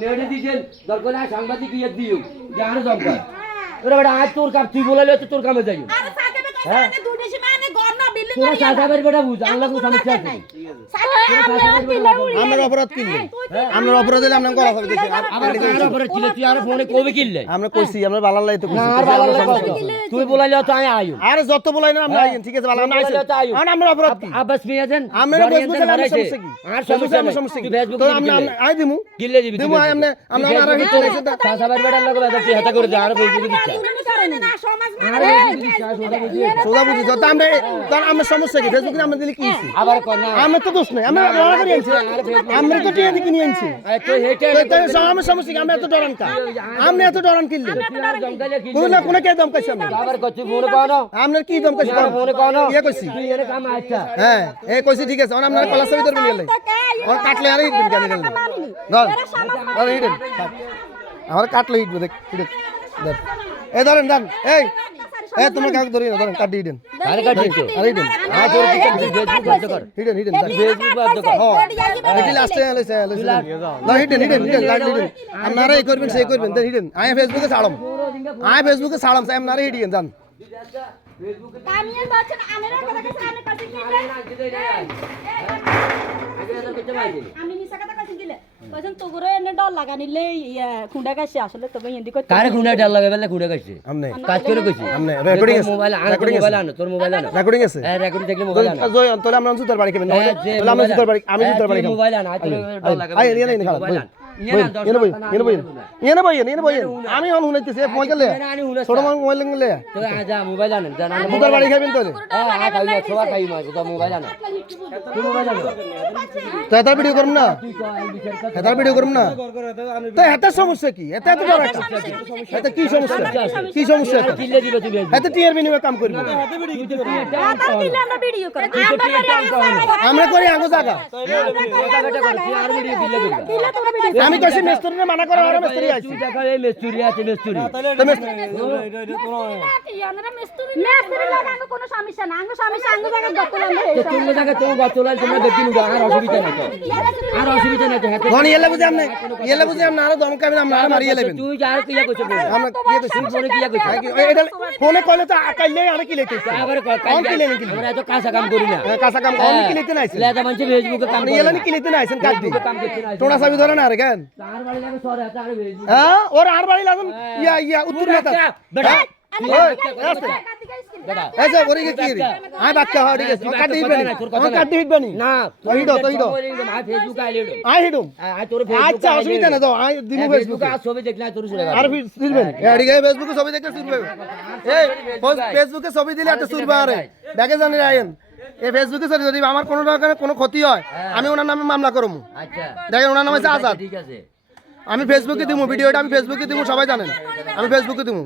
মেয়েটা দিছেন দরকার না সাংবাদিক ইয়ে দিও জানো দরকার ওরে বেটা আজ তোর কাম তুই বলালে তো তোর কামে যাইও আরে সাকে বে কাছে দুটি সীমানে ঘর না বিল্ডিং তোরা সাজাবের বেটা বুঝ আল্লাহ কো সমস্যা আছে আমরা অপরাধ কিনলে আমরা অপরাধ দিলে আমরা গলা হবে দেখি আবার তোর অপরাধ কিলে তুই আর ফোনে কবে কিনলে আমরা কইছি আমরা বালাল্লাই তো কইছি আর ভালো লাগে তুই বলাইলে তো আমি আইও আরে যত বলাই না আমরা আইন ঠিক আছে ভালো আমরা আইছি আর আমরা অপরাধ কি আব্বাস মিয়া দেন আমরা ফেসবুকে আমরা সমস্যা কি আর সমস্যা না সমস্যা কি ফেসবুক তো আমরা আই দিমু কিলে দিবি দিমু আমরা আমরা আর হিট করেছি সাজাবের বেটার লগে বাজার তুই হাতা করে দে আর ফেসবুকে দিচ্ছা না সমাজ সোজা বুঝি তো আমরা সমস্যা কি ফেসবুকে আমরা দিলে কি হইছে আবার কোন না আমরা তো দোষ নাই আমরা লড়া করে আনছি আমরা তো টিয়া দিকে নিয়ে আনছি তো হেটে তো আমার সমস্যা কি আমরা এত ডরান কা আমরা এত ডরান কিনলে কোন না কোন কে দম কাইছি আমরা আবার কত ফোন কোন আমরা কি দম কাইছি ফোন কোন ইয়া কইছি তুই এর কাম আচ্ছা হ্যাঁ এ কইছি ঠিক আছে আমরা ক্লাস ভিতর নিয়ে আর কাটলে আর হিট কেন গেল ধর হিট আমার কাটলে হিট দেখ ধর এই ধরেন দেন এই এ তোমার কাকে ধরি না ধরেন কাট দিই দেন আরে কাট দিতে আরে দেন আ তোর কি ফেসবুক বন্ধ কর হিডেন হিডেন ফেসবুক বন্ধ কর এটি লাস্টে আইছে না হিডেন লাইট হিডেন আপনারা এই করবেন সেই করবেন দেন হিডেন আই ফেসবুকে ছাড়ম আই ফেসবুকে ছাড়ম সাই আপনারা হিডেন জান কামিয়ে বলছেন আমের কথা কাছে আমি কাছে কি আমি মিছা কথা কাছে দিলে কইছেন তো করে এনে ডর লাগানিলে খুঁডা কাছে আসলে তবে হিন্দি কই কারে খুঁড়া ডাল লাগে বলে খুঁড়া কাছে আমনে কাজ করে কইছি আমনে রেকর্ডিং আছে মোবাইল আনো তোর মোবাইল আনো রেকর্ডিং আছে হ্যাঁ রেকর্ডিং দেখলে মোবাইল আনো জয় তাহলে আমরা সুতার বাড়ি খাবেন তাহলে আমরা সুতার বাড়ি আমি সুতার বাড়ি খাবো মোবাইল আনো তোর ডর লাগে আই নিয়ে নিয়ে খারাপ আমি হন হুনাইতেছি মোবাইল লে ছোট মোবাইল লে তো আজা মোবাইল আনো জানা সুতার বাড়ি খাবেন তো হ্যাঁ খাই না সবার খাই মাছ তো মোবাইল আনো তুই মোবাইল আনো তাতার ভিডিও করব না তাতার ভিডিও করব না তো এত সমস্যা কি এত এত বড় একটা এত কি সমস্যা কি সমস্যা কিলে দিবে তুই এত টিআর বিনিময়ে কাম করবি আমরা ভিডিও করে আমরা করি আগো জায়গা আর ভিডিও দিলে দিবে আমি কইছি মিস্ত্রিরে মানা করা আর মিস্ত্রি আইছি তুই দেখা এই মিস্ত্রি আছে মিস্ত্রি তো মিস্ত্রি আমরা মিস্ত্রি লাগানো কোনো সমস্যা না আঙ্গ সমস্যা আঙ্গ জায়গা দখল আমরা তো তোমরা জায়গা তো গতলাল তোমরা দেখি না আর অসুবিধা নাই তো আর অসুবিধা নাই তো হাতে কোন এলে বুঝি আমনে আর দমকাবেন আমরা আর মারিয়ে লেবেন তুই যার কিয়া কইছ আমরা কি কইছি ফোনে কিয়া কইছ এটা ফোনে কইলে তো আকাইলে আর কি লইতেছে আবার কোন কি লেন কি আমরা তো কাঁচা কাম করি না কাঁচা কাম কোন কি লইতে নাইছেন লেজা মানুষ ফেসবুকে কাম আপনি করে এলেন কি লইতে নাইছেন কাট দি কাম করতে না তোড়া চাবি ধরে না আর কেন তার বাড়ি লাগে সরে তার ফেসবুক হ্যাঁ ওর আর বাড়ি লাগন ইয়া উত্তর নেতা বেটা এই যে ওরে কি রে আই বাক্কা হয় ঠিক আছে কাট দিবেন কাট দিবেন না তোইডো আই ফেসবুক আইলেডো আই হিডুম আই তোর ফেসবুক আচ্ছা অসুবিধা না দাও আই দিমু ফেসবুকে আর ছবি দেখলে তোর শুনে আর দিবেন এডি গায় ফেসবুকে ছবি দেখতে শুরু হবে এই ফেসবুকে ছবি দিলে একটা শুরু হবে ব্যাগে জানি আইন এই ফেসবুকে যদি আমার কোনো রকমের কোনো ক্ষতি হয় আমি ওনার নামে মামলা করব আচ্ছা দেখেন ওনার নাম আছে আজাদ ঠিক আছে আমি ফেসবুকে দিমু ভিডিওটা আমি ফেসবুকে দিমু সবাই জানেন আমি ফেসবুকে দিমু